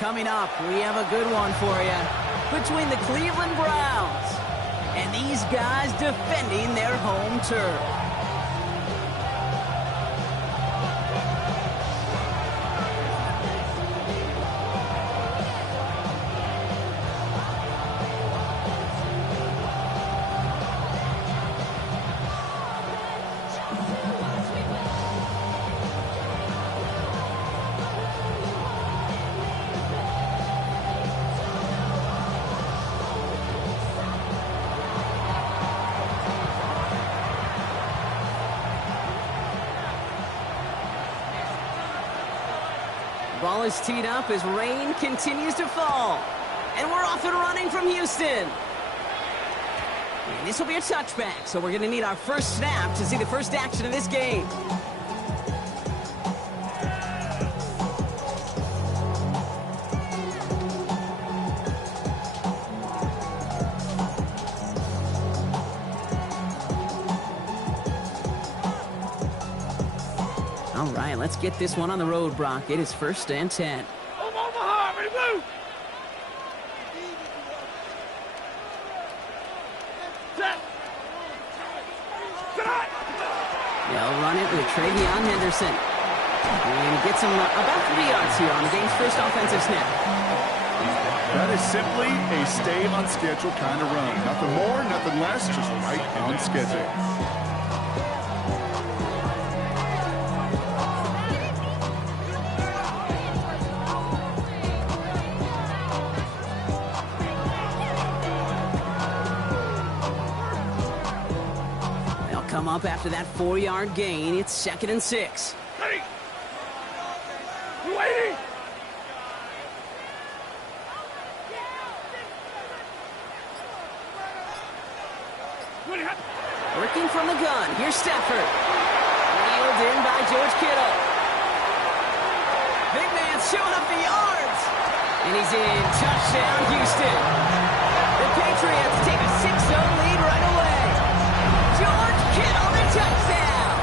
Coming up, we have a good one for you between the Cleveland Browns and these guys defending their home turf. Ball is teed up as rain continues to fall. And we're off and running from Houston. And this will be a touchback, so we're going to need our first snap to see the first action of this game. All right, let's get this one on the road, Brock. It is 1st and 10. Omaha, ready to move! Set! They'll run it with Travion Henderson. And gets him about 3 yards here on the game's first offensive snap. That is simply a stay on schedule kind of run. Nothing more, nothing less, just right on schedule. Come up after that 4-yard gain. It's 2nd and 6. Ready! We're waiting! Working from the gun. Here's Stafford. Reeled in by George Kittle. Big man showing up the yards. And he's in. Touchdown, Houston. The Patriots take a 6-0 lead right away. George Kittle, the touchdown!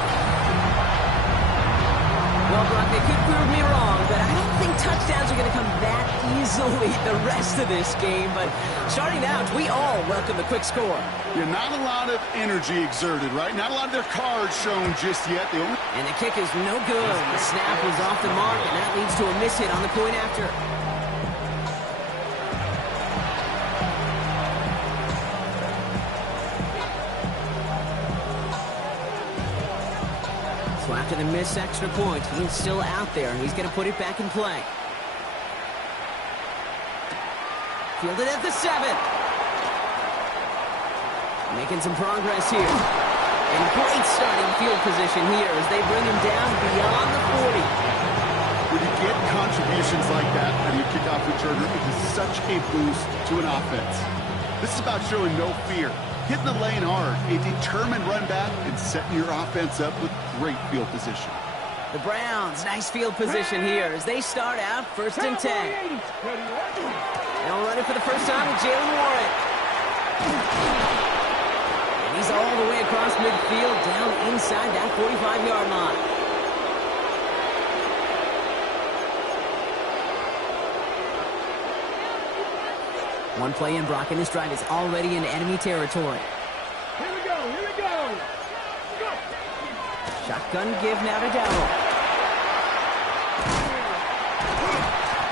Well, Brock, they could prove me wrong, but I don't think touchdowns are going to come that easily the rest of this game. But starting out, we all welcome the quick score. Yeah, not a lot of energy exerted, right? Not a lot of their cards shown just yet. And the kick is no good. The snap was off the mark, and that leads to a miss hit on the point after. So after the missed extra point, he's still out there, and he's going to put it back in play. Fielded at the 7. Making some progress here. And great starting field position here as they bring him down beyond the 40. When you get contributions like that out of your kickoff returner, it is such a boost to an offense. This is about showing no fear. Hitting the lane hard, a determined run back, and setting your offense up with great field position. The Browns, nice field position here as they start out 1st and 10. They'll run it for the first time with Jalen Warren. And he's all the way across midfield, down inside that 45-yard line. One play in, Brock, and this drive is already in enemy territory. Here we go, here we go! Go! Shotgun give now to Darrell.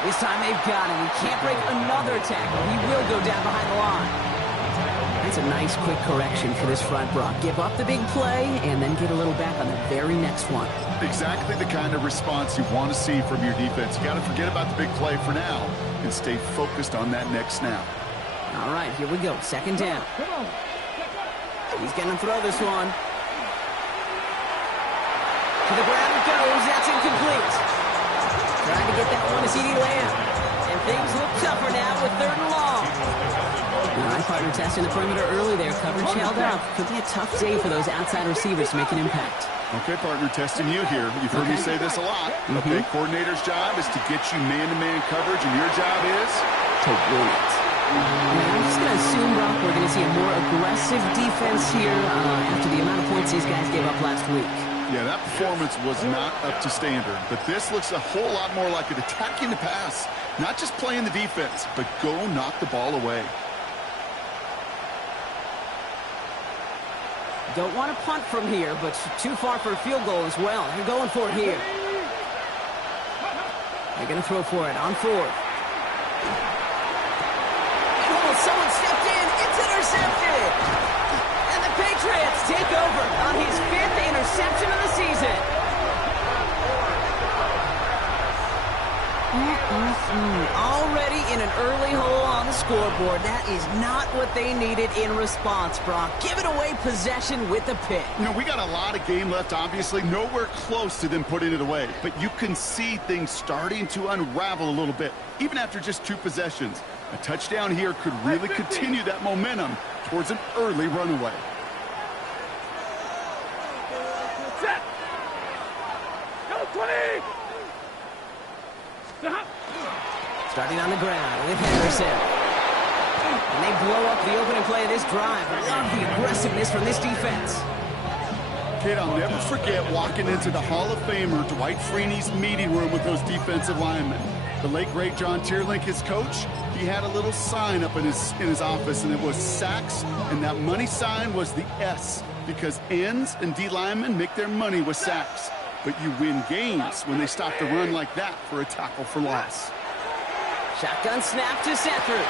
This time they've got him. He can't break another tackle. He will go down behind the line. That's a nice quick correction for this front, Brock. Give up the big play and then get a little back on the very next one. Exactly the kind of response you want to see from your defense. You got to forget about the big play for now and stay focused on that next snap. All right, here we go. 2nd down. He's going to throw this one. To the ground it goes. That's incomplete. Trying to get that one to CeeDee Lamb. And things look tougher now with 3rd and long. All right, partner testing the perimeter early there. Coverage held up. Could be a tough day for those outside receivers to make an impact. Okay, partner, testing you here. You've heard me say this a lot. Okay, coordinator's job is to get you man-to-man coverage, and your job is to win it. I'm just going to assume, Brock, we're going to see a more aggressive defense here after the amount of points these guys gave up last week. Yeah, that performance was not up to standard, but this looks a whole lot more like it attacking the pass, not just playing the defense, but go knock the ball away. Don't want to punt from here, but too far for a field goal as well. They're going for it here. They're going to throw for it on fourth. Oh, someone stepped in. It's intercepted. And the Patriots take over on his 5th interception of the season. Already in an early hole on the scoreboard. That is not what they needed in response, Brock. Giving away possession with a pick. You know, we got a lot of game left, obviously. Nowhere close to them putting it away. But you can see things starting to unravel a little bit, even after just 2 possessions. A touchdown here could really continue that momentum towards an early runaway. Set. Go 20. Starting on the ground with Henderson. And they blow up the opening play of this drive. Love the aggressiveness from this defense. Kid, I'll never forget walking into the Hall of Famer Dwight Freeney's meeting room with those defensive linemen. The late, great John Tierlink, his coach, he had a little sign up in his office, and it was sacks, and that money sign was the S, because ends and D linemen make their money with sacks. But you win games when they stop the run like that for a tackle for loss. Shotgun snap to Sanford.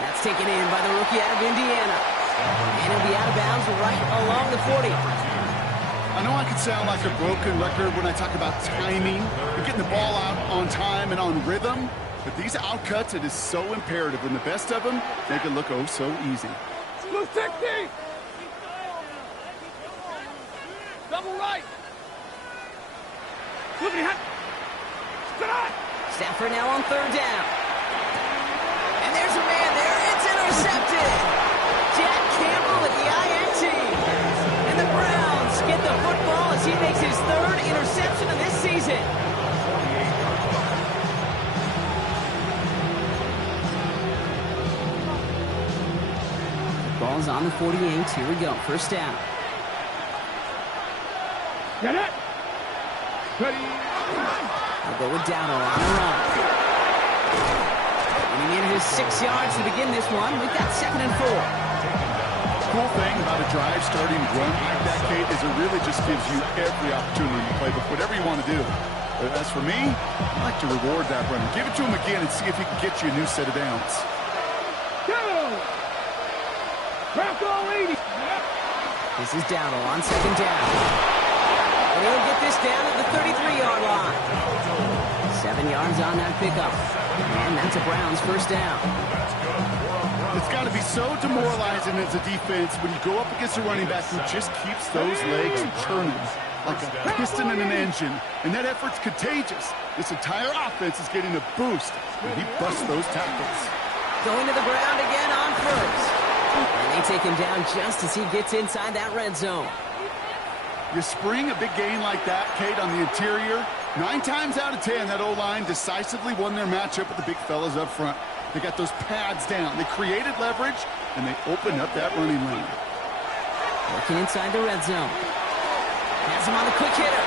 That's taken in by the rookie out of Indiana. And he'll be out of bounds right along the 40. I know I can sound like a broken record when I talk about timing and getting the ball out on time and on rhythm, but these outcuts, it is so imperative, and the best of them make it look oh so easy. Blue 60. Double right. Flipping hat. Spin on. Stafford now on 3rd down. And there's a man there. It's intercepted. Jack Campbell at the INT. And the Browns get the football as he makes his 3rd interception of this season. Ball's on the 48. Here we go. 1st down. Get it. Ready. We'll go with Dowdle on the run. And he manages 6 yards to begin this one. We've got 2nd and 4. Cool thing about a drive starting run like that, Kate, is it really just gives you every opportunity to play whatever you want to do. But as for me, I like to reward that runner. Give it to him again and see if he can get you a new set of downs. Go. Bronco 80. This is Dowdle on 2nd down. And he'll get this down at the 33-yard line. 7 yards on that pickup. And that's a Browns 1st down. It's got to be so demoralizing as a defense when you go up against a running back who just keeps those legs churning like a piston in an engine. And that effort's contagious. This entire offense is getting a boost when he busts those tackles. Going to the ground again on 1st. And they take him down just as he gets inside that red zone. You spring a big gain like that, Kate, on the interior, 9 times out of 10, that O-line decisively won their matchup with the big fellas up front. They got those pads down. They created leverage, and they opened up that running lane. Working inside the red zone. Has him on the quick hitter.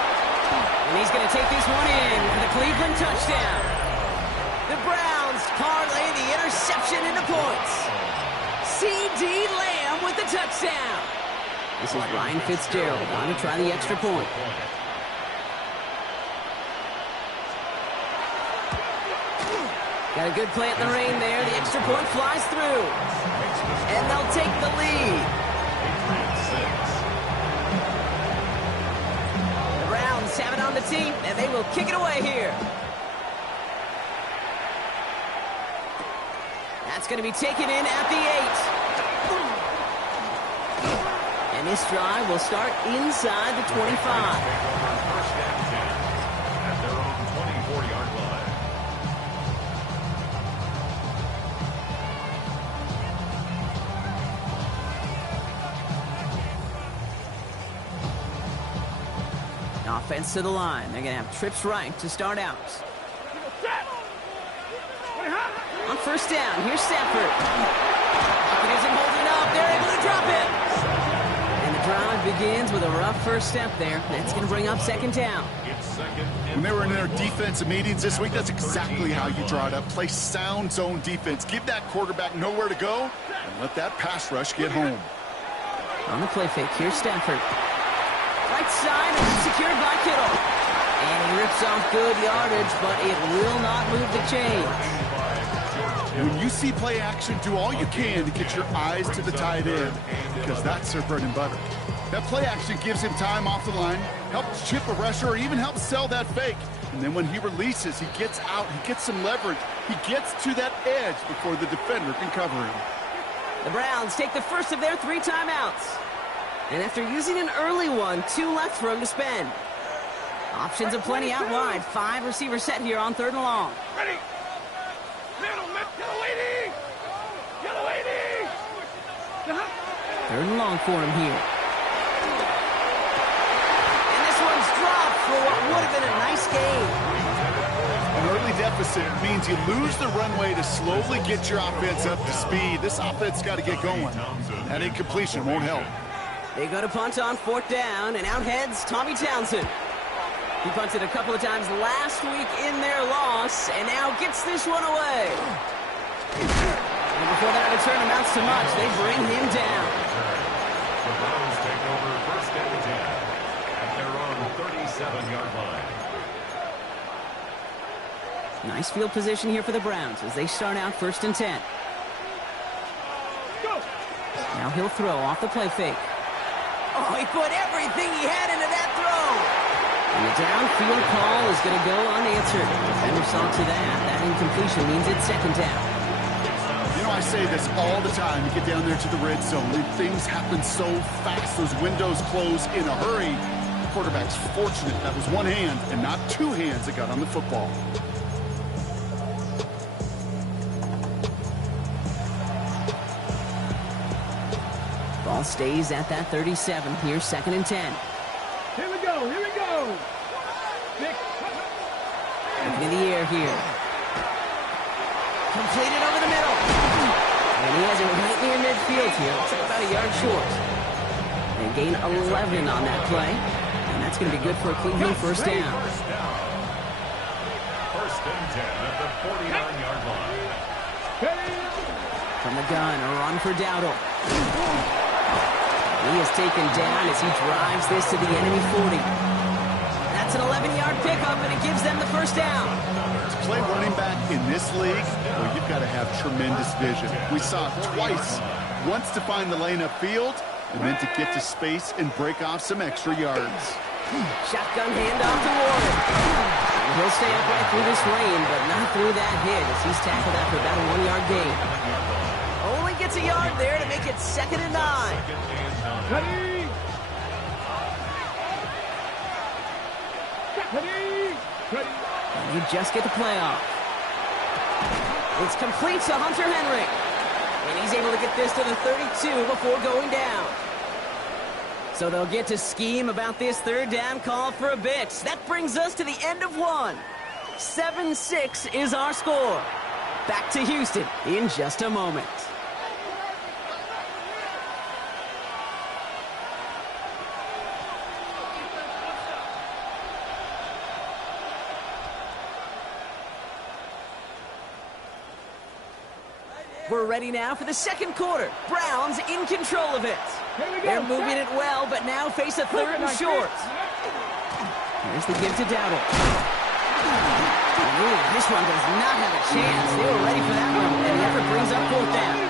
And he's going to take this one in for the Cleveland touchdown. The Browns parlay the interception into points. C.D. Lamb with the touchdown. This is Ryan Fitzgerald on to try the extra point. Got a good plant in the rain there. The extra point flies through. And they'll take the lead. The Browns have it on the team, and they will kick it away here. That's going to be taken in at the 8. And this drive will start inside the 25. First down 10 at their own 24-yard line. Offense to the line. They're going to have trips right to start out. On 1st down, here's Stafford. Isn't holding up. They're able to drop it. And the drive begins with a rough first step there. That's going to bring up second down. When they were in their defensive meetings this week, that's exactly how you draw it up. Play sound zone defense. Give that quarterback nowhere to go and let that pass rush get home. On the play fake, here's Stafford. Right side, and secured by Kittle. And he rips off good yardage, but it will not move the chains. When you see play action, do all you can to get your eyes to the tight end, because that's their bread and butter. That play action gives him time off the line, helps chip a rusher, or even helps sell that fake. And then when he releases, he gets out, he gets some leverage. He gets to that edge before the defender can cover him. The Browns take the first of their 3 timeouts. And after using an early one, 2 left for him to spend. Options aplenty out wide. 5 receivers set here on 3rd and long. Ready. Middle, yellow lady. Yellow lady. 3rd and long for him here. And this one's dropped for what would have been a nice gain. An early deficit means you lose the runway to slowly get your offense up to speed. This offense got to get going. That incompletion won't help. They go to punt on 4th down, and out heads Tommy Townsend. He punted a couple of times last week in their loss, and now gets this one away. And before that return amounts to much, they bring him down. The Browns take over 1st and 10 at their own 37-yard line. Nice field position here for the Browns as they start out 1st and 10. Go. Now he'll throw off the play fake. Oh, he put everything he had into that throw. And the downfield call is going to go unanswered. Defender saw to that. That incompletion means it's 2nd down. You know, I say this all the time. You get down there to the red zone, and things happen so fast. Those windows close in a hurry. The quarterback's fortunate that was one hand and not 2 hands that got on the football. Ball stays at that 37. Here's 2nd and 10. Here we go. Here we go. Nick. Looking in the air here. Completed over the middle. And he has it right near midfield here. Looks like about a yard short. They gain 11 on that play. And that's going to be good for a Cleveland 1st down. 1st and 10 at the 49-yard line. From the gun, a run for Dowdle. He is taken down as he drives this to the enemy 40. That's an 11-yard pickup, and it gives them the 1st down. To play running back in this league, well, you've got to have tremendous vision. We saw it twice. Once to find the lane upfield, and then to get to space and break off some extra yards. Shotgun handoff to Warren. And he'll stay upright through this rain, but not through that hit as he's tackled after about a 1-yard gain. Only gets a yard there to make it 2nd and 9. Ready. Ready. Ready. And you just get the playoff. It's complete to Hunter Henry. And he's able to get this to the 32 before going down. So they'll get to scheme about this 3rd down call for a bit. That brings us to the end of 1. 7-6 is our score. Back to Houston in just a moment. We're ready now for the 2nd quarter. Browns in control of it. They're moving it well, but now face a 3rd and short. Here's the give to Dowdle. Ooh, this one does not have a chance. They were ready for that one, and the effort brings up 4th down.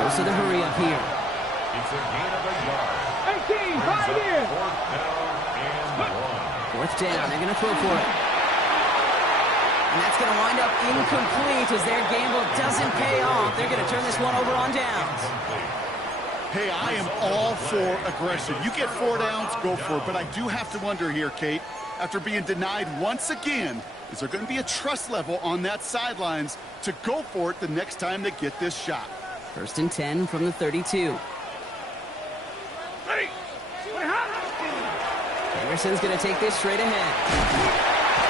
Goes to the hurry up here. It's a gain of a yard. 18, right in. 4th down. They're going to throw for it. And that's going to wind up incomplete as their gamble doesn't pay off. They're going to turn this one over on downs. Hey, I am all for aggression. You get 4 downs, go for it. But I do have to wonder here, Kate, after being denied once again, is there going to be a trust level on that sidelines to go for it the next time they get this shot? 1st and 10 from the 32. Ready. Anderson's going to take this straight ahead.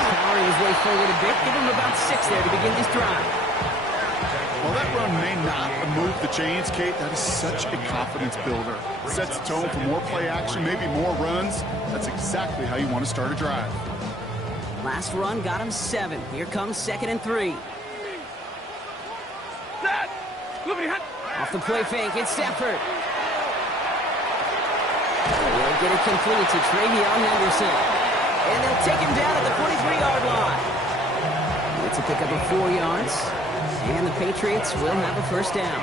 Powering his way forward a bit. Give him about 6 there to begin this drive. While that run may not move the chains, Kate, that is such a confidence builder. Sets the tone for more play action, maybe more runs. That's exactly how you want to start a drive. Last run got him 7. Here comes 2nd and 3. Off the play fake, it's Stafford. They'll get it complete to Travion Henderson. And they'll take him down at the 43-yard line. It's a pickup of 4 yards. And the Patriots will have a first down.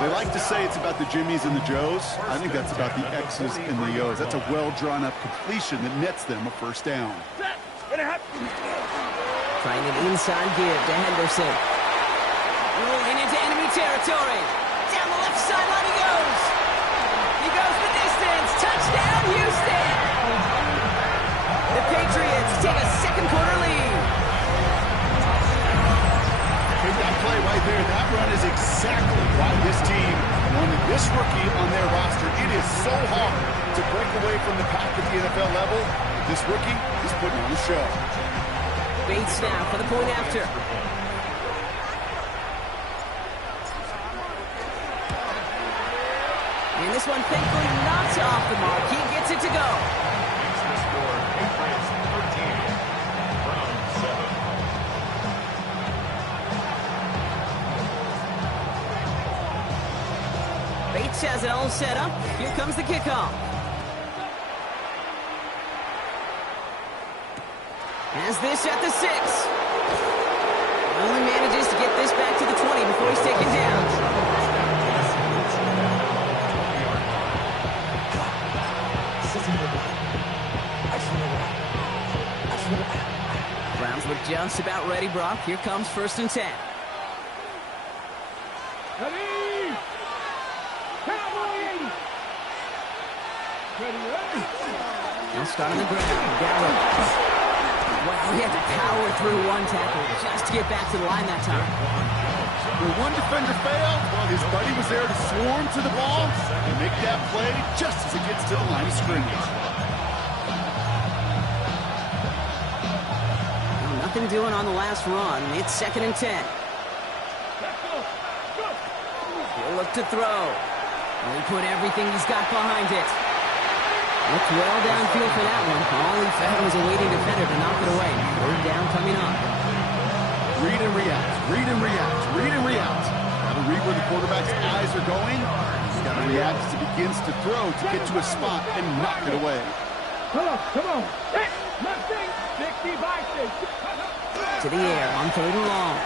They like to say it's about the Jimmies and the Joes. I think that's about the X's and the O's. That's a well-drawn-up completion that nets them a first down. Trying an inside give to Henderson. Rolling into enemy territory. Down the left sideline he goes. He goes the distance. Touchdown, Houston. The Patriots take a second-quarter lead. Take that play right there. That run is exactly why this team wanted this rookie on their roster. It is so hard to break away from the pack at the NFL level. This rookie is putting on a show. Bates now for the point after. And this one thankfully not off the mark. He gets it to go. It's the score. Patriots 13. Browns 7. Bates has it all set up. Here comes the kickoff. Has this at the 6. Only manages to get this back to the 20 before he's taken down. Browns look just about ready, Brock. Here comes 1st and 10. Ready! Cowboys! Ready, ready! He'll start on the ground. Gallup. Wow, he had to power through one tackle just to get back to the line that time. When one defender failed, well, his buddy was there to swarm to the ball and make that play just as it gets to the line of scrimmage. Nothing doing on the last run. It's 2nd and 10. He'll look to throw. Well, he put everything he's got behind it. Looked well downfield for that one. All he found was a waiting defender to knock it away. 3rd down coming up. Read and react, read and react, read and react. Got to read where the quarterback's eyes are going. He's got to react as he begins to throw to get to a spot and knock it away. Come on. Hey, nothing. 60 by 6. To the air on 3rd and long.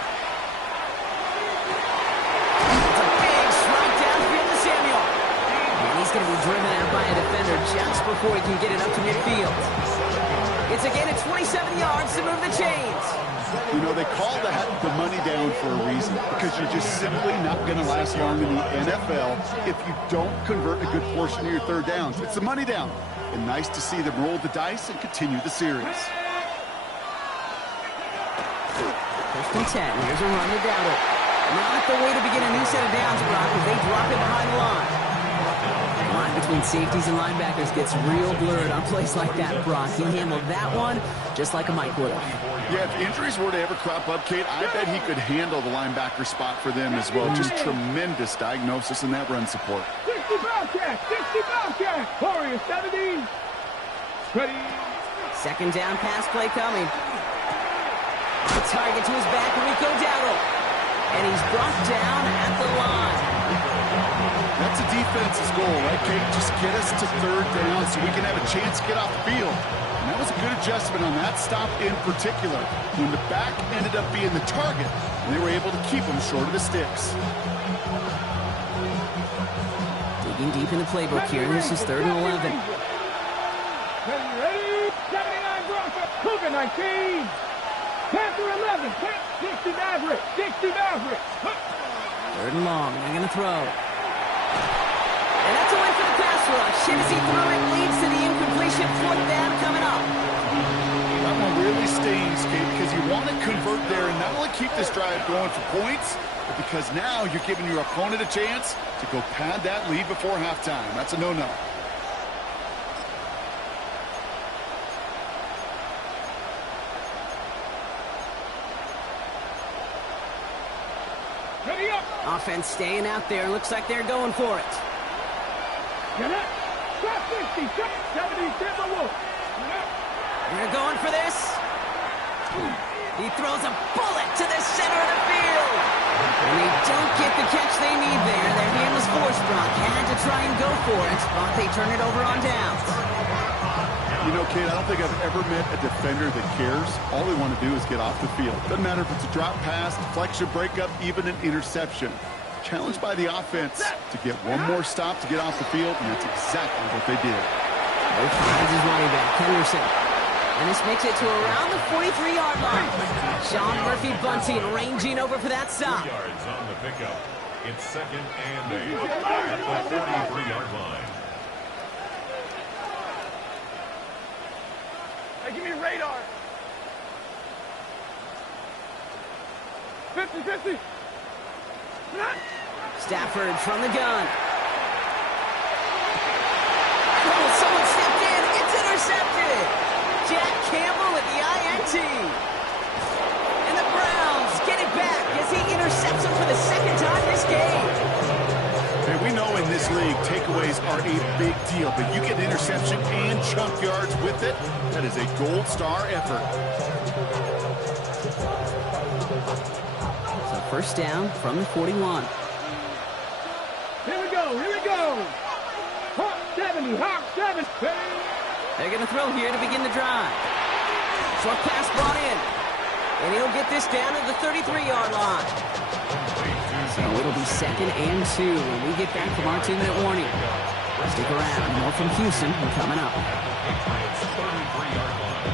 It's a big strike downfield to Samuel. And he's going to be driven out by a defender just before he can get it up to midfield. It's again at 27 yards to move the chains. You know, they call that the money down for a reason, because you're just simply not going to last long in the NFL if you don't convert a good portion of your 3rd downs. It's the money down. And nice to see them roll the dice and continue the series. 1st and 10. Here's a run to Dowdle. Not the way to begin a new set of downs, Brock, as they drop it behind the line. The line between safeties and linebackers gets real blurred on plays like that, Brock. He handled that one just like a Mike would have. Yeah, if injuries were to ever crop up, Kate, I bet he could handle the linebacker spot for them as well. Just tremendous diagnosis in that run support. 60 Bobcat! Warriors 70. Ready. 2nd down pass play coming. The target to his back, Rico Dowdle. And he's brought down at the line. That's a defense's goal, right, Kate? Just get us to 3rd down so we can have a chance to get off the field. And that was a good adjustment on that stop in particular, when the back ended up being the target, and they were able to keep him short of the sticks. Digging deep in the playbook here. This is 3rd and 11. Ready? 79 Broncos. Cougar 19. Panther 11. 60 Maverick. 60 Maverick. 3rd and long. They're going to throw. And that's a win for the pass rush. Shinsey threw it, leads to the incompletion. 4th down coming up. That one really stings, Kate, because you want to convert there and not only keep this drive going for points, but because now you're giving your opponent a chance to go pad that lead before halftime. That's a no-no. Ready up. Offense staying out there. Looks like they're going for it. Get up. Shot 50. Shot 70. Timberwolves. They're going for this. He throws a bullet to the center of the field. And they don't get the catch they need there. Their hand was forced, Brock. Had to try and go for it, but they turn it over on downs. You know, Kate, I don't think I've ever met a defender that cares. All they want to do is get off the field. Doesn't matter if it's a drop pass, deflection, breakup, even an interception. Challenged by the offense to get one more stop to get off the field, and that's exactly what they did. Both finds his running back, Henderson. And this makes it to around the 43-yard line. Sean Murphy Bunting ranging over for that stop. 3 yards on the pickup. It's 2nd and 8 at the 43-yard line. Hey, give me a radar. 50-50. Stafford from the gun. Oh, someone stepped in. It's intercepted. Jack Campbell with the INT. And the Browns get it back as he intercepts him for the second time this game. Hey, we know in this league, takeaways are a big deal, but you get interception and chunk yards with it. That is a gold star effort. So first down from the 41. Here we go. Here we go. Hawk 70. Hawk 70. They're going to throw here to begin the drive. Short pass brought in. And he'll get this down to the 33-yard line. So it'll be 2nd and 2 when we get back from our 2-minute warning. Stick around. More from Houston coming up. Patriots 33-yard line.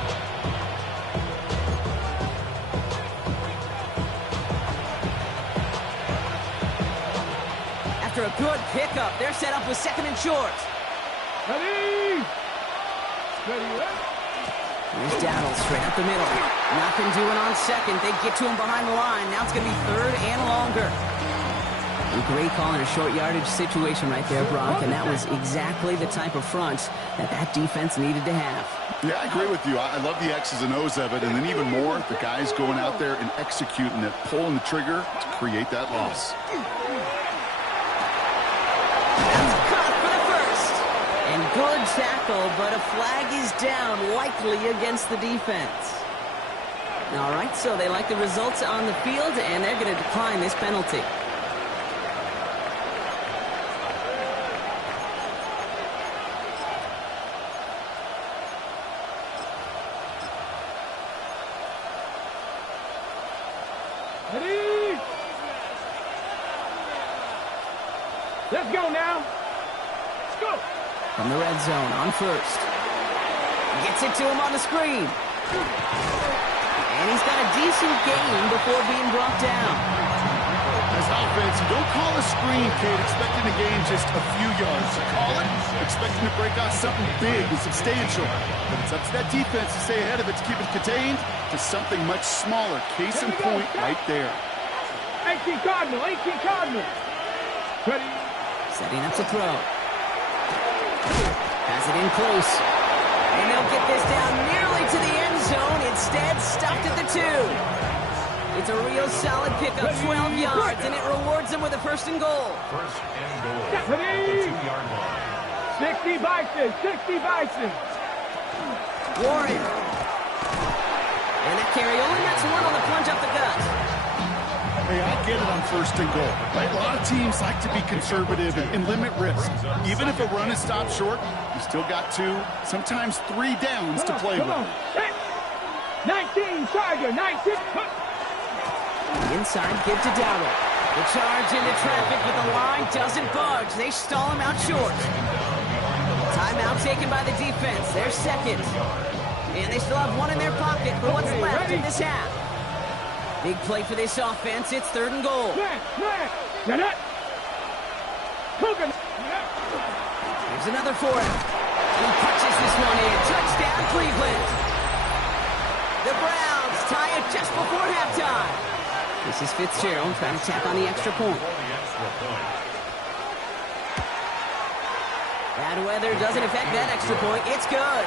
After a good pickup, they're set up with 2nd and short. Ready. Ready up. Here's Dowdle straight up the middle. Nothing doing on 2nd. They get to him behind the line. Now it's going to be 3rd and longer. A great call in a short yardage situation right there, Brock, and that was exactly the type of front that defense needed to have. Yeah, I agree with you. I love the X's and O's of it, and then even more, the guys going out there and executing it, pulling the trigger to create that loss. That's caught for the first. And good tackle, but a flag is down, likely against the defense. All right, so they like the results on the field, and they're going to decline this penalty. Ready. Let's go now. Let's go. From the red zone on first. Gets it to him on the screen. And he's got a decent gain before being brought down. As offense, you don't call a screen, Kate, expecting to gain just a few yards. You call it expecting to break out something big and substantial. But it's up to that defense to stay ahead of it, to keep it contained to something much smaller. Case in point right there. 18 Cardinal. 18 Cardinal. Ready. Setting up to throw. Has it in close. And they'll get this down nearly to the end zone. Instead, stopped at the 2. It's a real solid pickup, 12 yards, and it rewards them with a 1st and goal. 1st and goal at the 2-yard line. 60 Bison. 60 Bison. Warren. And that carry only gets one on the plunge up the gut. Hey, I get it on 1st and goal. Right? A lot of teams like to be conservative and limit risk. Even if a run is stopped short, you still got 2, sometimes 3 downs to play with. 19 Tiger. 19. The inside give to Dowdle. The charge into traffic, but the line doesn't budge. They stall him out short. Timeout taken by the defense. They're 2nd. And they still have 1 in their pocket for what's left in this half. Big play for this offense. It's 3rd and goal. Here's another for him. He punches this one in. Touchdown, Cleveland. The Browns tie it just before halftime. This is Fitzgerald trying to tack on the extra point. Bad weather doesn't affect that extra point. It's good.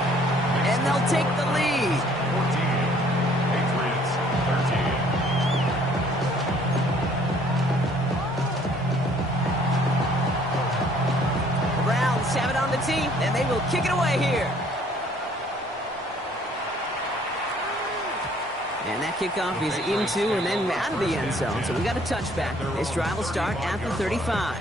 And they'll take the lead. 14, Patriots 13. and they will kick it away here. And that kickoff is into and then out of the end zone. So we got a touchback. This drive will start at the 35.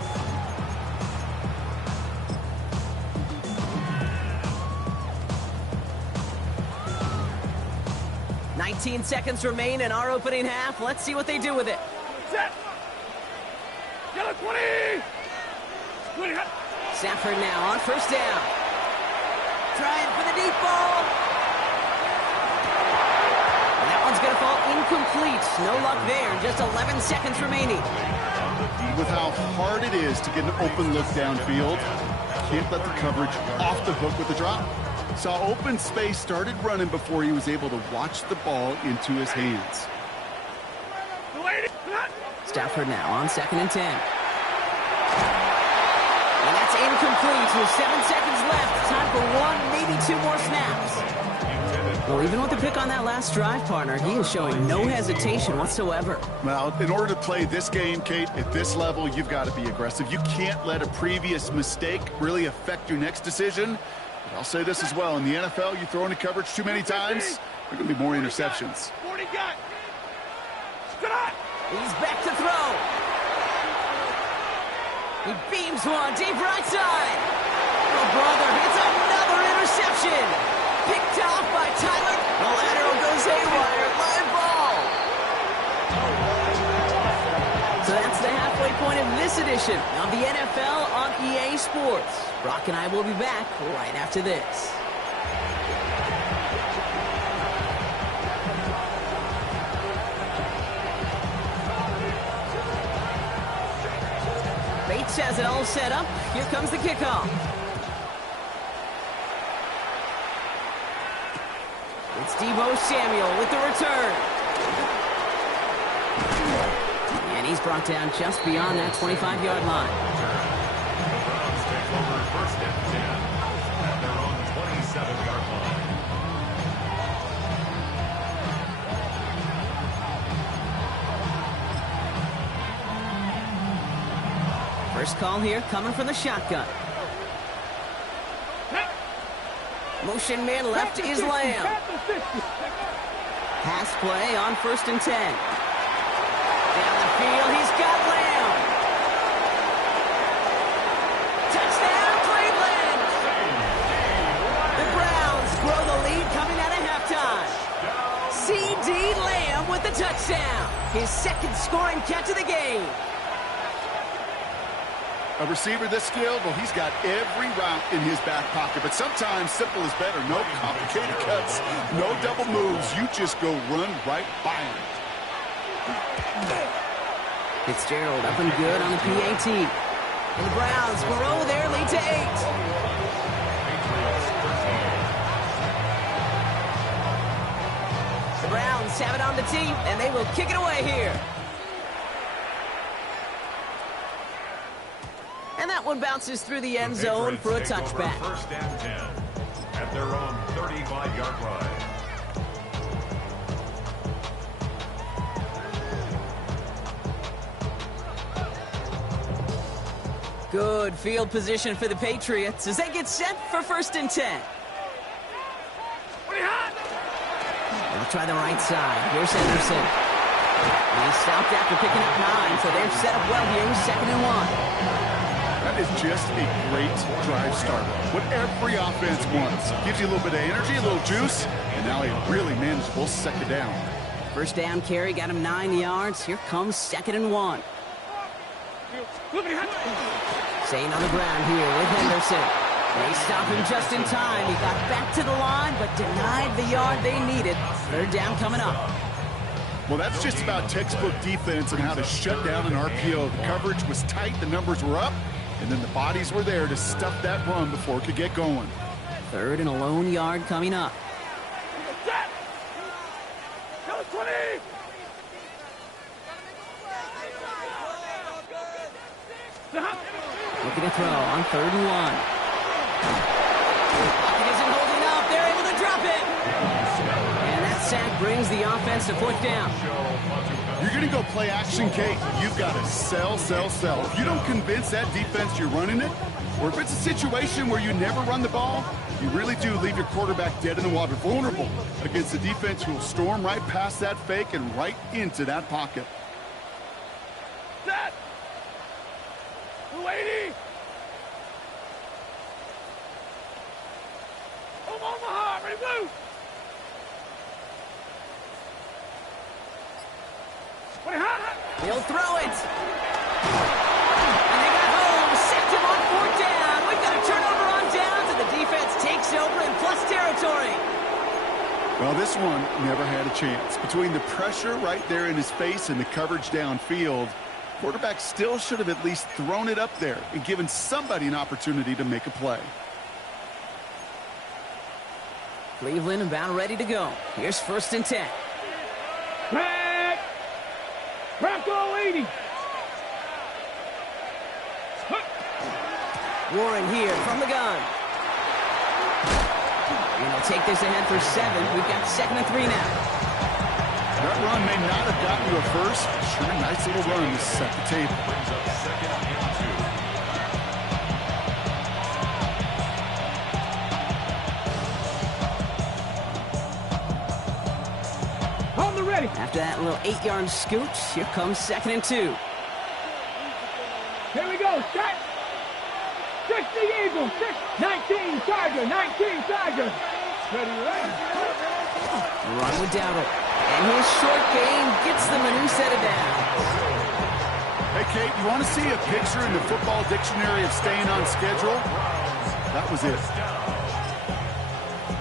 "19 seconds remain in our opening half. Let's see what they do with it." Set. Yellow 20. 20. Stafford now on first down. Trying for the deep ball. And that one's going to fall incomplete. No luck there. Just 11 seconds remaining. With how hard it is to get an open look downfield, can't let the coverage off the hook with the drop. Saw open space, started running before he was able to watch the ball into his hands. Stafford now on 2nd and 10. And that's incomplete with 7 seconds left. Time for one, maybe two more snaps. Well, even with the pick on that last drive, partner, he is showing no hesitation whatsoever. Well, in order to play this game, Kate, at this level, you've got to be aggressive. You can't let a previous mistake really affect your next decision. But I'll say this as well. In the NFL, you throw into coverage too many times, there are going to be more interceptions. 40 got. He's back to throw. He beams one deep right side. Oh, brother, it's another interception. Picked off by Tyler. The lateral goes haywire. Live ball. So that's the halfway point of this edition of the NFL on EA Sports. Brock and I will be back right after this. Bates has it all set up. Here comes the kickoff. It's Deebo Samuel with the return. And he's brought down just beyond that 25-yard line. The Browns take over 1st and 10 at their own 27-yard line. First call here coming from the shotgun. Motion man left is Lamb. Pass play on 1st and 10. Down the field, he's got Lamb. Touchdown, Cleveland! The Browns grow the lead coming out of halftime. C.D. Lamb with the touchdown. His 2nd scoring catch of the game. A receiver this skilled, well, he's got every route in his back pocket. But sometimes simple is better. No complicated cuts, no double moves. You just go run right by him. Fitzgerald up and good on the PAT. And the Browns grow their lead to 8. The Browns have it on the tee, and they will kick it away here. And that one bounces through the end zone for a touchback. 1st and 10 at their own 35-yard line. Good field position for the Patriots as they get set for 1st and 10. They'll try the right side. Here's Henderson. He's stopped after picking up 9, so they're set up well here with 2nd and 1. That is just a great drive starter. What every offense wants. Gives you a little bit of energy, a little juice, and now a really manageable 2nd down. First down carry got him 9 yards. Here comes 2nd and 1. Staying on the ground here with Henderson. They stop him just in time. He got back to the line, but denied the yard they needed. 3rd down coming up. Well, that's just about textbook defense and how to shut down an RPO. The coverage was tight, the numbers were up, and then the bodies were there to stuff that run before it could get going. 3rd and a lone yard coming up. Looking to throw on 3rd and 1. Pocket isn't holding up. They're able to drop it. And that sack brings the offense to 4th down. You're going to go play action, Kate. You've got to sell, sell, sell. If you don't convince that defense you're running it, Or if it's a situation where you never run the ball, you really do leave your quarterback dead in the water, vulnerable against a defense who will storm right past that fake and right into that pocket. Set. 280. Omaha, ready, blue. He'll throw it. And they got home. Sacked him on 4th down. We've got a turnover on downs, and the defense takes over in plus territory. Well, this one never had a chance. Between the pressure right there in his face and the coverage downfield, quarterback still should have at least thrown it up there and given somebody an opportunity to make a play. Cleveland about ready to go. Here's 1st and 10. Back. Bronco 80. Warren here from the gun. And he'll take this ahead for 7. We've got 2nd and 3 now. That run may not have gotten you a first. Sure, nice little run to set the table. Brings up 2nd and 2. On the ready. After that little 8-yard scooch, here comes 2nd and 2. Here we go. Set. 60 Eagles. 19 Tiger. 19 Tiger. Ready, ready. Run with Dowdle. And his short game gets them a new set of downs. Hey, Kate, you want to see a picture in the football dictionary of staying on schedule? That was it.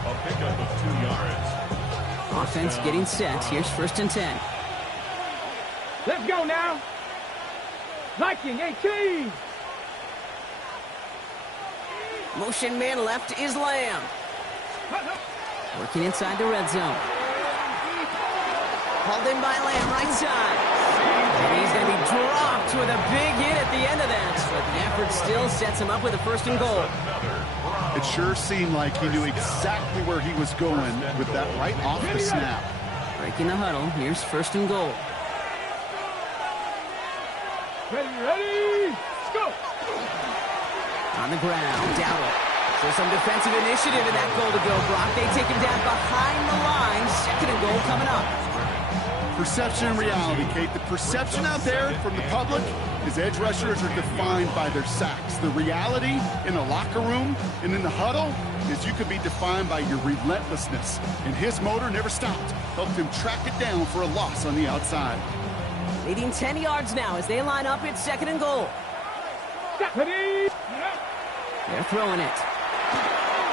A pickup of 2 yards. Offense getting set. Here's 1st and 10. Let's go now. Viking 18. Motion man left is Lamb. Working inside the red zone. Hauled in by Lamb, right side. And he's going to be dropped with a big hit at the end of that. But the effort still sets him up with a 1st and goal. It sure seemed like he knew exactly where he was going with that right off the snap. Breaking the huddle. Here's 1st and goal. Ready, ready. Go. On the ground, Dowdle. So some defensive initiative in that goal to go, Brock. They take him down behind the line. 2nd and goal coming up. Perception and reality, Kate. The perception out there from the public is edge rushers are defined by their sacks. The reality in the locker room and in the huddle is you could be defined by your relentlessness. And his motor never stopped. Helped him track it down for a loss on the outside. Leading 10 yards now as they line up. It's 2nd and goal. Ready. They're throwing it.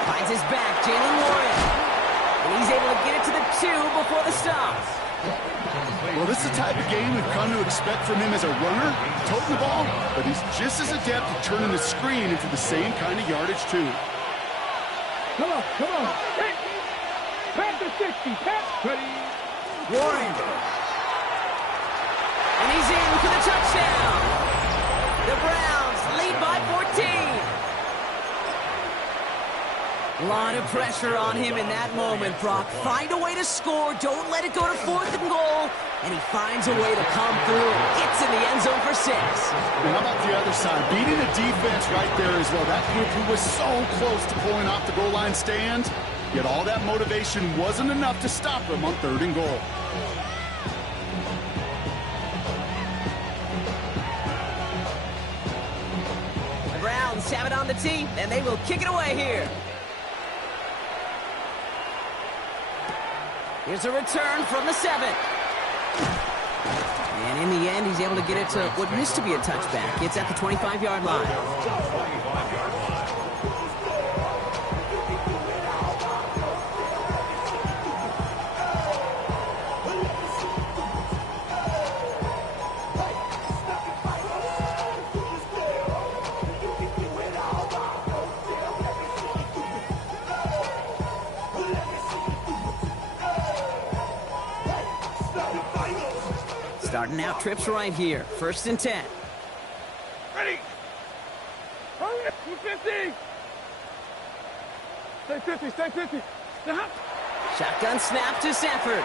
Finds his back, Jalen Warren. And he's able to get it to the 2 before the stop. Well, this is the type of game we've come to expect from him as a runner, toting the ball, but he's just as adept at turning the screen into the same kind of yardage, too. Come on, come on. Pat the 60. Pat. Ready. Warren. And he's in for the touchdown. The Browns lead by 14. A lot of pressure on him in that moment, Brock. Find a way to score. Don't let it go to 4th and goal. And he finds a way to come through and gets in the end zone for 6. And how about the other side? Beating the defense right there as well. That group who was so close to pulling off the goal line stand, yet all that motivation wasn't enough to stop him on 3rd and goal. The Browns have it on the tee, and they will kick it away here. Here's a return from the 7. And in the end, he's able to get it to what used to be a touchback. It's at the 25-yard line. Starting out trips right here. 1st and 10. Ready. Hurry up. 250. Stay 50. Stay 50. Shotgun snap to Sanford.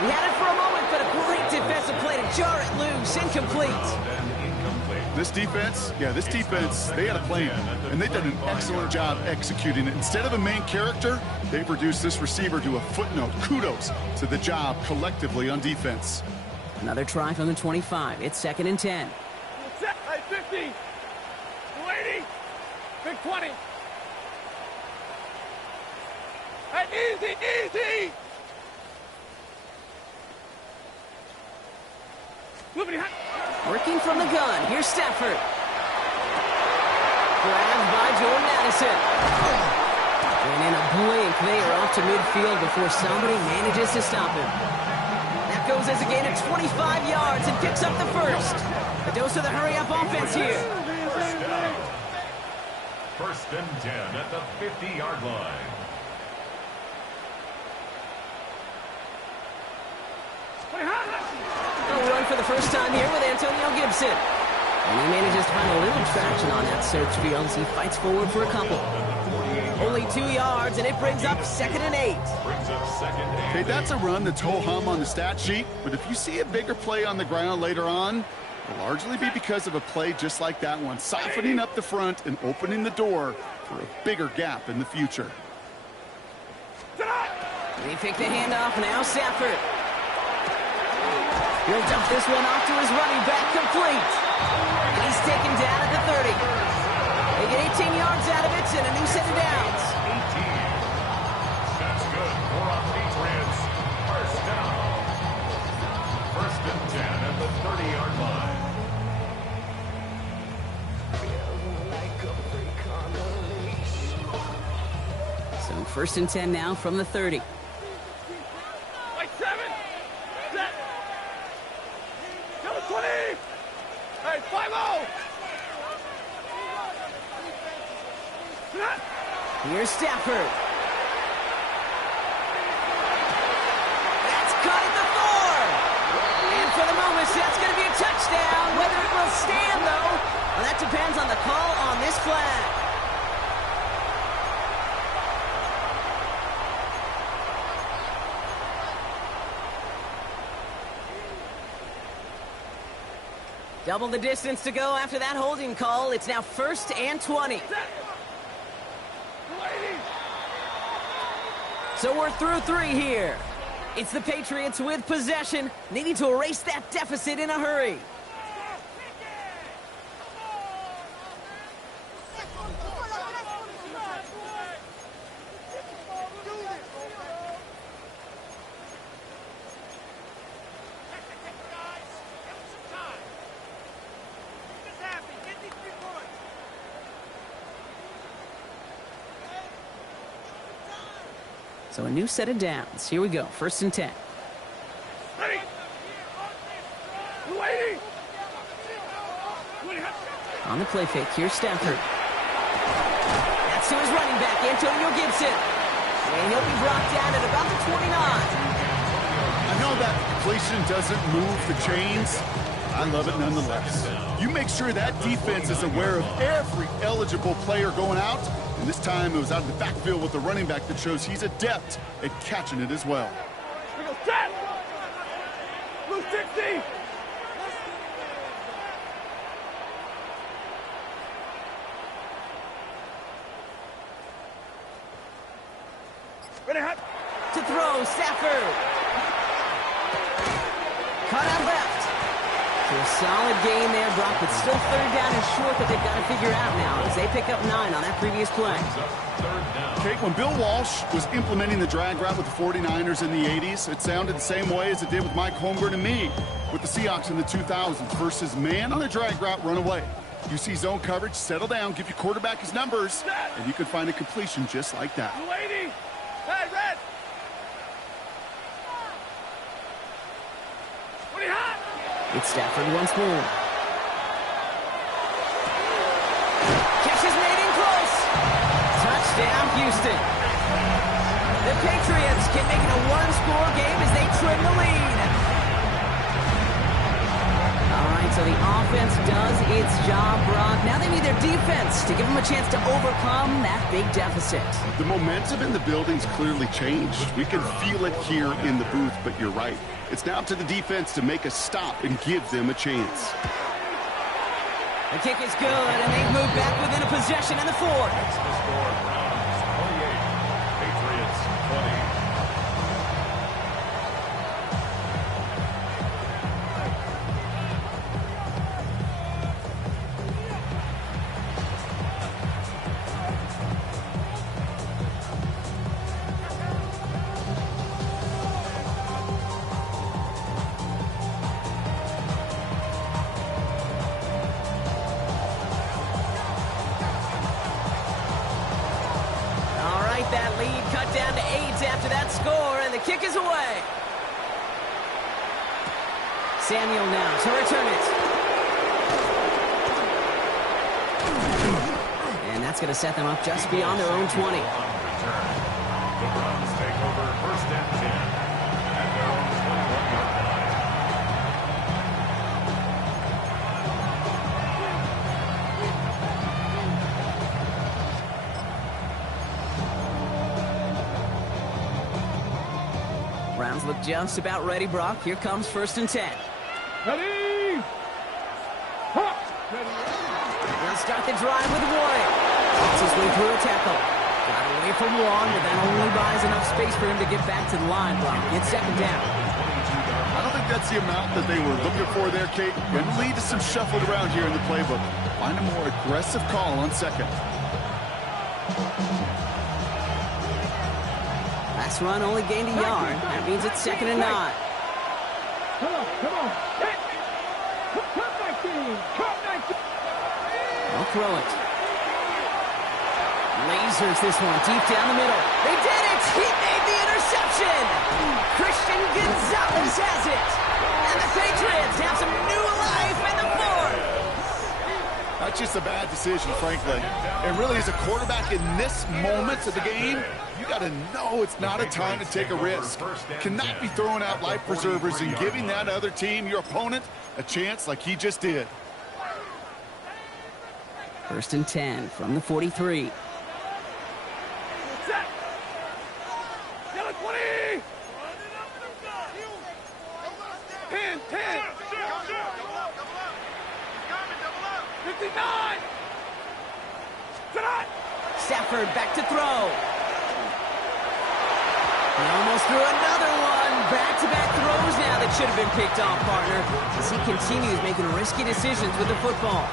He had it for a moment, but a great defensive play to jar it loose. Incomplete. This defense, they had a plan, and they did an excellent job executing it. Instead of a main character, they produced this receiver to a footnote. Kudos to the job collectively on defense. Another try from the 25. It's 2nd and 10. Hey, 50. 280. Big 20. Hey, easy. Working from the gun. Here's Stafford. Grabbed by Jordan Addison. And in a blink, they are off to midfield before somebody manages to stop him. That goes as a gain of 25 yards and picks up the first. A dose of the hurry-up offense here. First and 10 at the 50-yard line. A run for the first time here with Antonio Gibson. And he manages to find a little traction on that search field as he fights forward for a couple. Only 2 yards, and it brings up 2nd and 8. Okay, that's a run that's ho-hum on the stat sheet, but if you see a bigger play on the ground later on, it'll largely be because of a play just like that one, softening up the front and opening the door for a bigger gap in the future. They pick the handoff, now Stafford. He'll dump this one off to his running back, complete. And he's taken down at the 30. They get 18 yards out of it and a new set of downs. 18. That's good for a Patriots. First down. First and 10 at the 30-yard line. So 1st and 10 now from the 30. Wait, 7. Set. Number 20. Hey, 5-0. Here's Stafford. That's caught at the 4. And for the moment, that's going to be a touchdown. Whether it will stand, though, well, that depends on the call on this flag. Double the distance to go after that holding call. It's now 1st and 20. So we're through 3 here. It's the Patriots with possession, needing to erase that deficit in a hurry. So a new set of downs. Here we go. 1st and 10. Ready. On the play fake, here's Stafford. That's to his running back, Antonio Gibson. And he'll be brought down at about the 29. I know that completion doesn't move the chains. I love it nonetheless. You make sure that defense is aware of every eligible player going out. And this time it was out of the backfield with the running back that shows he's adept at catching it as well. We go set. Blue 60. Ready, hot. To throw, Stafford. Cut out left. So a solid gain there, Brock, but still 3rd down and short that they've got to figure out now as they pick up 9 on that previous play. Okay, when Bill Walsh was implementing the drag route with the 49ers in the 80s, it sounded the same way as it did with Mike Holmgren and me with the Seahawks in the 2000s versus man on a drag route, run away. You see zone coverage, settle down, give your quarterback his numbers, and you can find a completion just like that. 280. Hey, red. Pretty hot. It's Stafford once more. Catch is made in close. Touchdown, Houston. The Patriots can make it a 1-score game as they trim the lead. All right, so the offense does its job, Brock. Now they need their defense to give them a chance to overcome that big deficit. The momentum in the building's clearly changed. We can feel it here in the booth, but you're right. It's now up to the defense to make a stop and give them a chance. The kick is good, and they've moved back within a possession in the fourth. That's the score. Browns 28, Patriots 20. That lead cut down to 8 after that score, and the kick is away. Samuel now to return it. And that's going to set them up just beyond their own 20. The Browns take over 1st and 10 at their own 21-yard line. Browns look just about ready, Brock. Here comes 1st and 10. Ready? Hop. They'll start the drive with Warren. Gets his way through a tackle. Got away from one, but that only buys enough space for him to get back to the line, Brock. It's 2nd down. I don't think that's the amount that they were looking for there, Kate. Going to lead to some shuffled around here in the playbook. Find a more aggressive call on 2nd. Last run only gained a yard. That means it's 2nd and 9. Come on. Cut 19. Cut 19. They'll throw it. Lasers this one deep down the middle. They did it! He made the interception! Christian Gonzalez has it! And the Patriots have some new life in the fourth! That's just a bad decision, frankly. And really, as a quarterback in this moment of the game, you got to know it's not a time to take a risk. Cannot be throwing out life preservers and giving that other team, your opponent, a chance like he just did. 1st and 10 from the 43. Set. Yellow 20. 10. 59. Tonight. Stafford back to throw. He almost threw another one. Back-to-back throws now that should have been picked off, partner, as he continues making risky decisions with the football.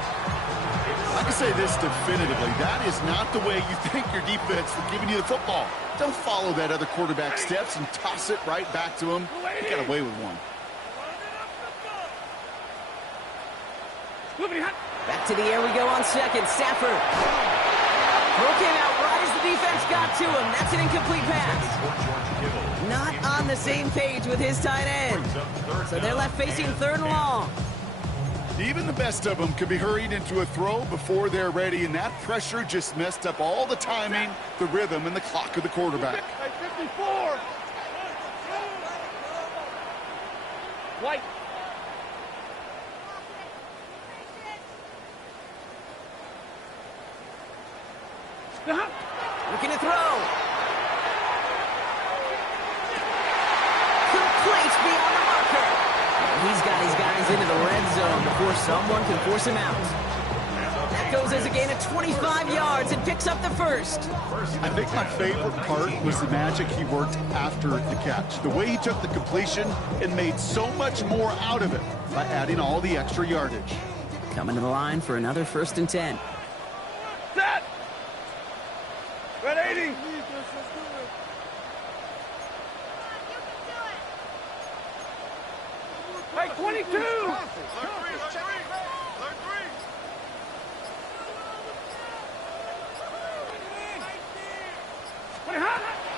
I can say this definitively. That is not the way you thank your defense for giving you the football. Don't follow that other quarterback steps and toss it right back to him. He got away with one. Back to the air we go on 2nd. Stafford. Throw came out right as the defense got to him. That's an incomplete pass. Not on the same page with his tight end. So they're left facing 3rd and long. Even the best of them could be hurried into a throw before they're ready, and that pressure just messed up all the timing, the rhythm, and the clock of the quarterback. 54. White. Looking to throw. Complete beyond the marker. He's got his guys into the red zone before someone can force him out. That goes as a gain of 25 yards and picks up the 1st. I think my favorite part was the magic he worked after the catch. The way he took the completion and made so much more out of it by adding all the extra yardage. Coming to the line for another 1st and 10. Set. Red 80. Hey, 22.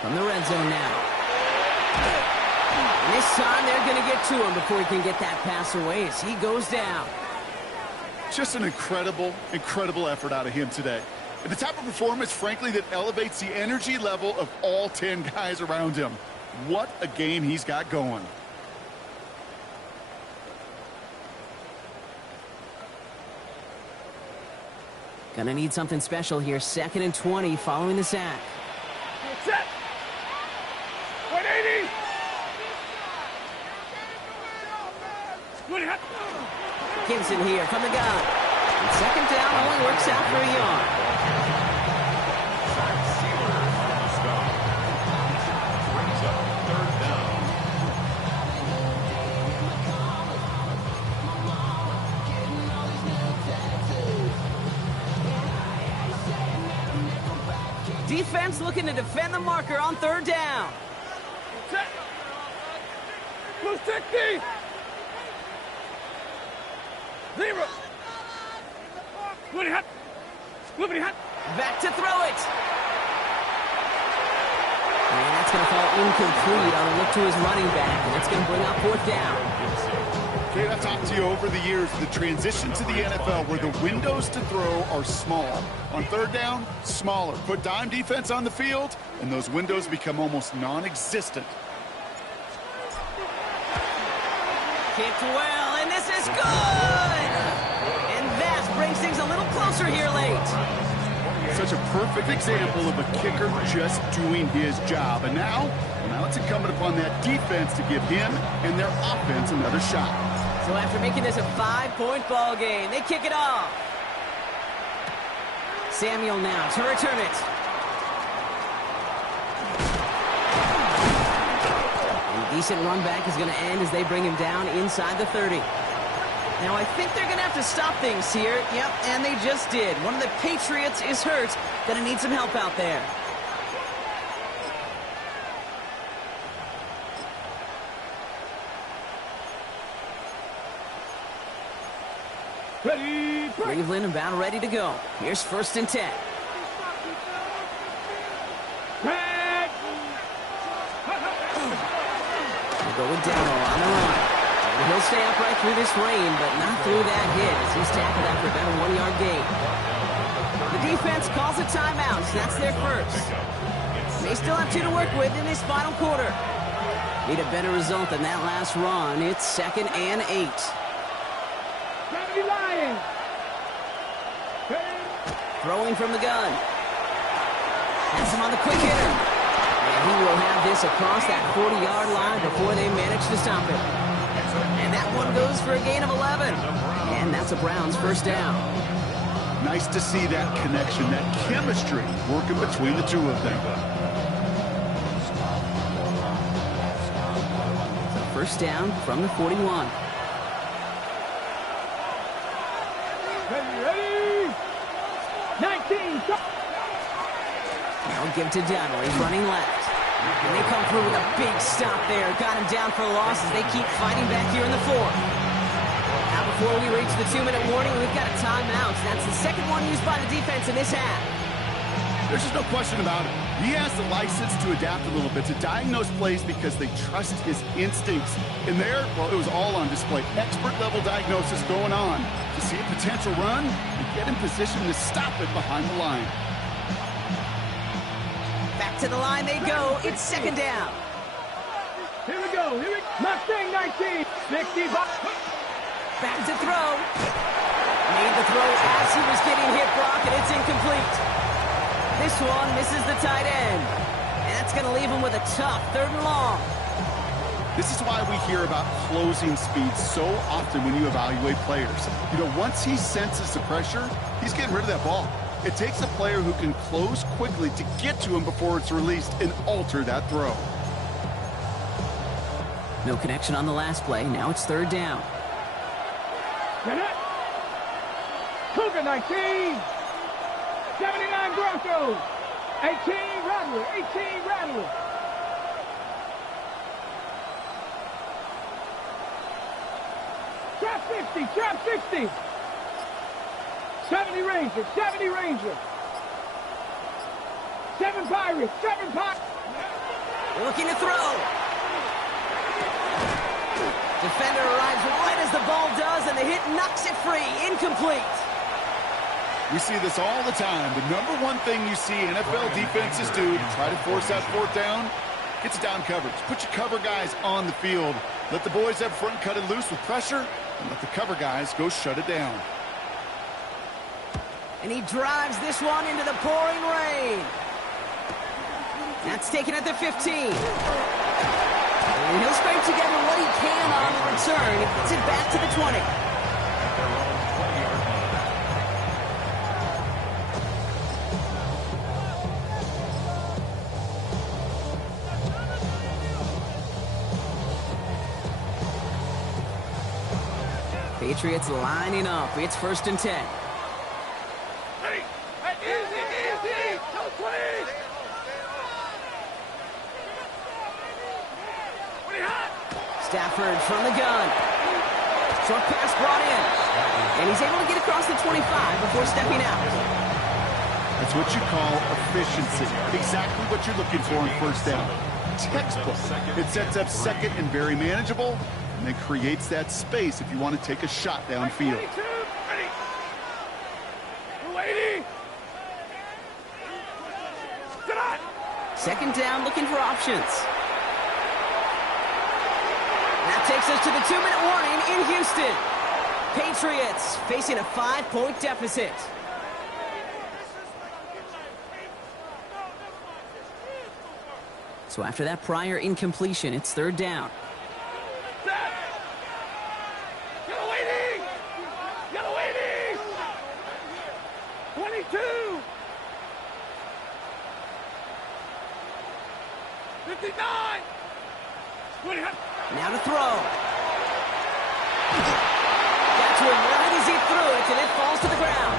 From the red zone now. And this time they're going to get to him before he can get that pass away as he goes down. Just an incredible effort out of him today. And the type of performance, frankly, that elevates the energy level of all 10 guys around him. What a game he's got going. Gonna need something special here. 2nd and 20 following the sack. Set. 180. Gibson here from the gun. And second down only works out for a yard. Brings up third down. Defense looking to defend the marker on third down. Set. Blue 60. 0. Woody hot. Woody hot. Back to throw it. And that's going to fall incomplete on a look to his running back. And it's going to bring up fourth down. Kate, I've talked to you over the years, the transition to the NFL where the windows to throw are small. On third down, smaller. Put dime defense on the field, and those windows become almost non-existent. Kicked well, and this is good! And that brings things a little closer here late. Such a perfect example of a kicker just doing his job. And now it's incumbent upon that defense to give him and their offense another shot. So after making this a 5-point ball game, they kick it off. Samuel now to return it. And a decent run back is going to end as they bring him down inside the 30. Now I think they're going to have to stop things here. Yep, and they just did. One of the Patriots is hurt. Going to need some help out there. Ready. Cleveland about ready to go. Here's 1st and 10. Back. They'll go with Dowdle on the run. And he'll stay upright through this rain, but not through that hit as he's tackled after about a 1-yard gain. The defense calls a timeout. So that's their first. They still have 2 to work with in this final quarter. Need a better result than that last run. It's 2nd and 8. Lions. Throwing from the gun. Has him on the quick hitter. And he will have this across that 40-yard line before they manage to stop him. And that one goes for a gain of 11. And that's a Browns first down. Nice to see that connection, that chemistry working between the two of them. So first down from the 41. Ready. 19. Now give to Dowdle. He's running left. And they come through with a big stop there. Got him down for a loss as they keep fighting back here in the 4th. Now before we reach the 2-minute warning, we've got a timeout. That's the second one used by the defense in this half. There's just no question about it. He has the license to adapt a little bit, to diagnose plays because they trust his instincts. And there, well, it was all on display. Expert-level diagnosis going on to see a potential run and get in position to stop it behind the line. Back to the line they go. It's 2nd down. Here we go. Mustang 19. 65. Back to throw. Made the throw as he was getting hit, Brock, and it's incomplete. This one misses the tight end. And that's going to leave him with a tough 3rd and long. This is why we hear about closing speed so often when you evaluate players. You know, once he senses the pressure, he's getting rid of that ball. It takes a player who can close quickly to get to him before it's released and alter that throw. No connection on the last play. Now it's 3rd down. Cougar 19. 79 Broncos. 18 Rattler. 18 Rattler. Trap 60. Trap 60. 70 Rangers. 70 Rangers. 7 Pirates. 7 Pirates. Looking to throw. Defender arrives right as the ball does, and the hit knocks it free. Incomplete. We see this all the time. The number one thing you see NFL defenses do to try to force that 4th down, it's down coverage. Put your cover guys on the field. Let the boys up front cut it loose with pressure, and let the cover guys go shut it down. And he drives this one into the pouring rain. That's taken at the 15. And he'll scrape together what he can on the return. He gets it back to the 20. Patriots lining up. It's 1st and 10. Easy. No please. Stafford from the gun. Short pass brought in. And he's able to get across the 25 before stepping out. That's what you call efficiency. Exactly what you're looking for in 1st down. Textbook. It sets up 2nd and very manageable, and then creates that space if you want to take a shot downfield. Ready. Waiting. Sit on. 2nd down, looking for options. That takes us to the 2-minute warning in Houston. Patriots facing a 5-point deficit. So after that prior incompletion, it's 3rd down. Yellow waiting. 22. 59. 20. Now to throw. Got to him right as he threw it, and it falls to the ground.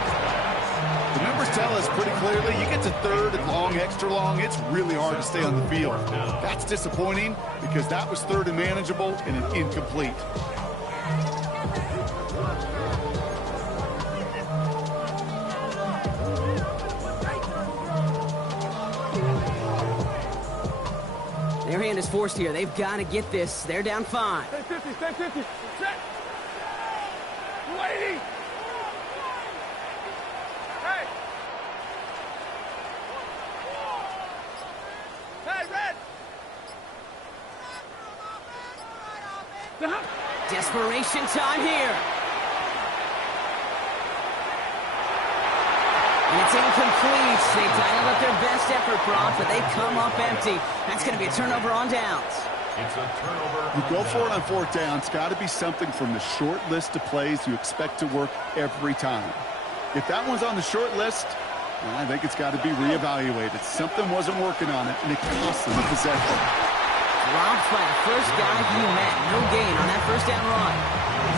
The numbers tell us pretty clearly, you get to 3rd and long, extra long, it's really hard to stay on the field. That's disappointing because that was 3rd and manageable and an incomplete. Their hand is forced here. They've got to get this. They're down 5. Stay 50. Set. Waiting. Hey, Red. Desperation time here. And it's incomplete. They dialed up their best effort, Brock, but they come up empty. That's going to be a turnover on downs. It's a turnover. You go for it on 4th down. It's got to be something from the short list of plays you expect to work every time. If that one's on the short list, well, I think it's got to be reevaluated. Something wasn't working on it, and it cost them the possession. Dropped by the first guy he met. No gain on that 1st down run.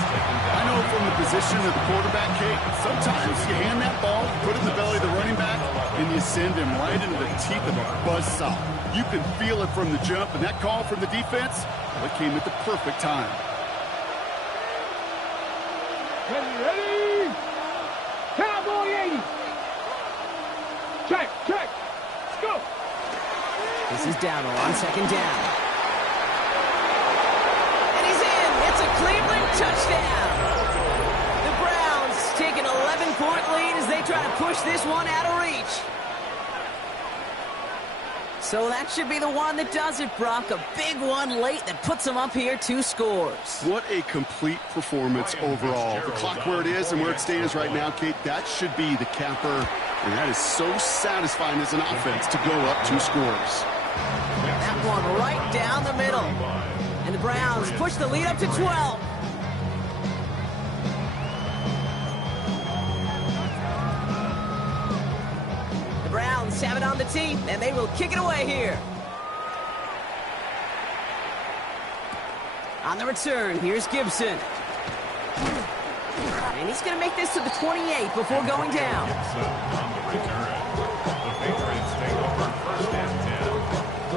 I know from the position of the quarterback, Kate, sometimes you hand that ball, put it in the belly of the running back, and you send him right into the teeth of a buzzsaw. You can feel it from the jump, and that call from the defense, well, it came at the perfect time. Ready. Cowboy 80. Check. Let's go. This is Dowdle on 2nd down. And he's in. It's a Cleveland touchdown. The Browns take an 11-point lead as they try to push this one out of reach. So that should be the one that does it, Brock. A big one late that puts them up here 2 scores. What a complete performance overall. The clock where it is and where it stands right now, Kate, that should be the capper. And that is so satisfying as an offense to go up 2 scores. That one right down the middle. And the Browns push the lead up to 12. The Browns have it on the tee, and they will kick it away here. On the return, here's Gibson. And he's going to make this to the 28 before going down. On the return, the Patriots take over 1st and 10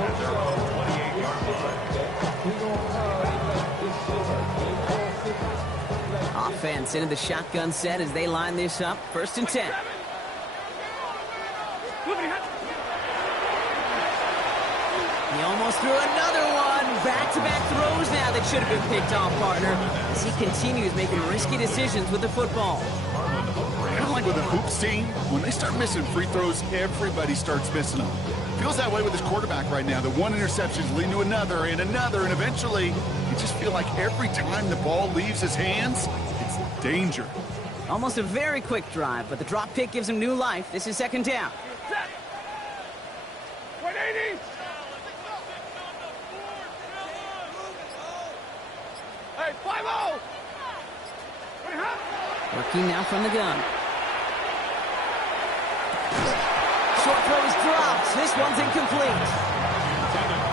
at their own 28-yard line. Offense into the shotgun set as they line this up. 1st and 10. He almost threw another one. Back-to-back throws now that should have been picked off, partner, as he continues making risky decisions with the football. Kind of like with a hoops team, when they start missing free throws, everybody starts missing them. Feels that way with his quarterback right now. The one interception leading to another, and eventually, you just feel like every time the ball leaves his hands, it's danger. Almost a very quick drive, but the drop pick gives him new life. This is 2nd down. 180. Hey, 5-0. Working now from the gun. Short throw is dropped. This one's incomplete.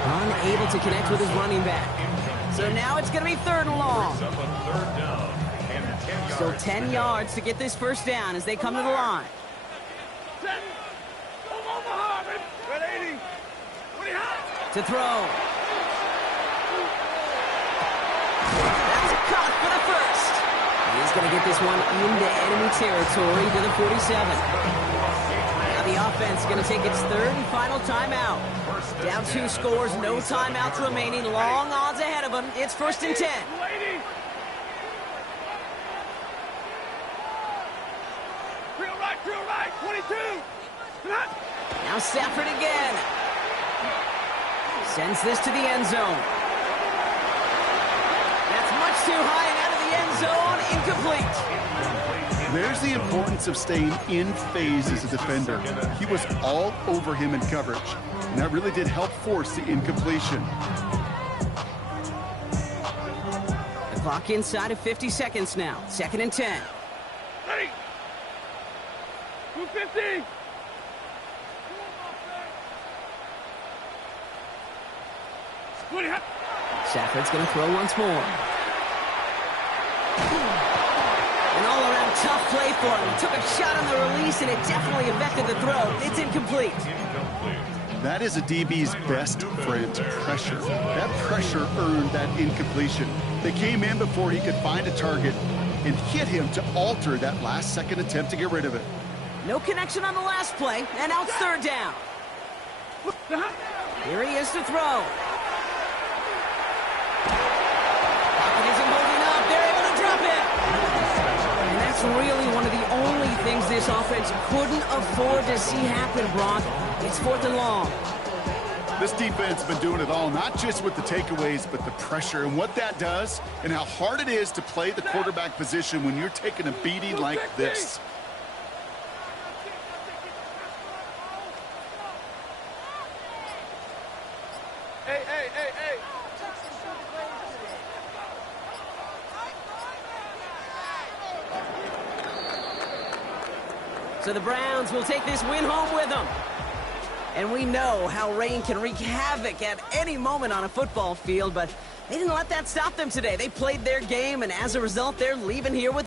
Unable to connect with his running back. So now it's going to be 3rd and long. Up on 3rd down and 10 Still 10 yards to get this first down as they come to the line. To throw. That's caught for the first. He's going to get this one into enemy territory to the 47. Now the offense is going to take its third and final timeout. Down 2 scores, no timeouts remaining. Long odds ahead of them. It's 1st and 10. Drill right, 22. Now Stafford again. Sends this to the end zone. That's much too high and out of the end zone. Incomplete. There's the importance of staying in phase as a defender. He was all over him in coverage, and that really did help force the incompletion. The clock inside of 50 seconds now. 2nd and 10. Ready. 250. Stafford's going to throw once more. An all-around tough play for him. He took a shot on the release, and it definitely affected the throw. It's incomplete. That is a DB's best friend, pressure. That pressure earned that incompletion. They came in before he could find a target and hit him to alter that last-second attempt to get rid of it. No connection on the last play, and now it's 3rd down. Here he is to throw. Pocket isn't holding up. They're able to drop it. And that's really one of the only things this offense couldn't afford to see happen, Brock. It's 4th and long. This defense has been doing it all, not just with the takeaways, but the pressure and what that does and how hard it is to play the quarterback position when you're taking a beating like this. Hey. So the Browns will take this win home with them. And we know how rain can wreak havoc at any moment on a football field, but they didn't let that stop them today. They played their game, and as a result, they're leaving here with